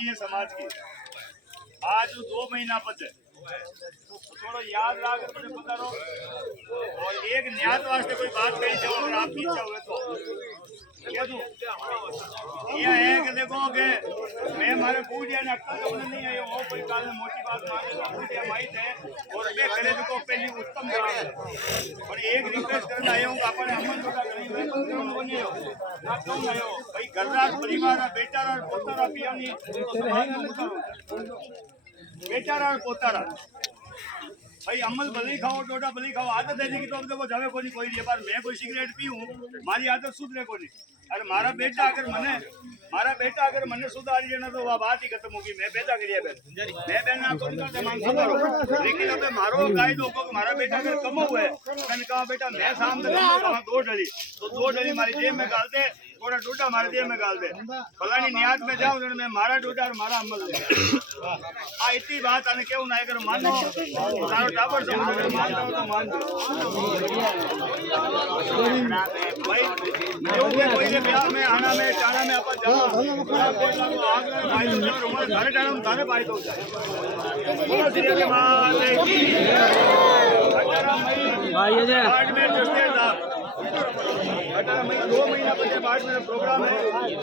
नहीं है समाज की। आज 2 महीना पते तो थोड़ा याद रख मुझे पता रहो। और एक न्याय वास्ते कोई बात कही थी, अगर आपकी इच्छा हुए तो कह दूं। यह है कि देखो कि मैं मारे पूजा ने अक्कल तो नहीं आयो हो, कोई काल में मोटी बात माने तो पूजा माहित है और मैं करे तो पहली उत्तम जवाब। और एक रिक्वेस्ट करना आयो हूं अपन अमन छोटा करी हुए पंद्रह को नहीं हो ना क्यों आयो भाई घरदार परिवार बेटा और पोतारा पियानी तो समाज में मुतारो बेटा और पोतारा भाई अमल भली खाओ डोडा भली खाओ आदत है कि तो देखो जावे कोनी कोई नहीं। पर मैं कोई सिगरेट पीऊं मारी आदत सुधरे कोनी। अरे मारा बेटा अगर मने सुधारी जाना तो वह बात ही खत्म होगी। मैं पैदा करिए मैं बहन आपको निकालते मान सुधारो, लेकिन अब मारो कायदो को मारा बेटा अगर कमो हुए मैंने कहा बेटा मैं शाम तक कमाऊंगा 2 डली तो 2 डली मारी जेब में डाल दे, थोड़ा डोडा मार दिया मैं गाल दे फलानी नियात में जाऊं तो मैं मारा डोडा और मारा अमल दे आ इतनी बात आने क्यों ना अगर मानो तारो टाबर से मानता हो तो मान दो भाई क्यों कोई ने ब्याह में आना में टाना में अपन जाओ आग में भाई उम्र घरे टाना में तारे भाई तो जाए बोलो श्री के माते की भाई ये आज में जस्टेड साहब 2 महीना पहले बाद मेरा प्रोग्राम है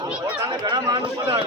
और ताने घड़ा मानू पधार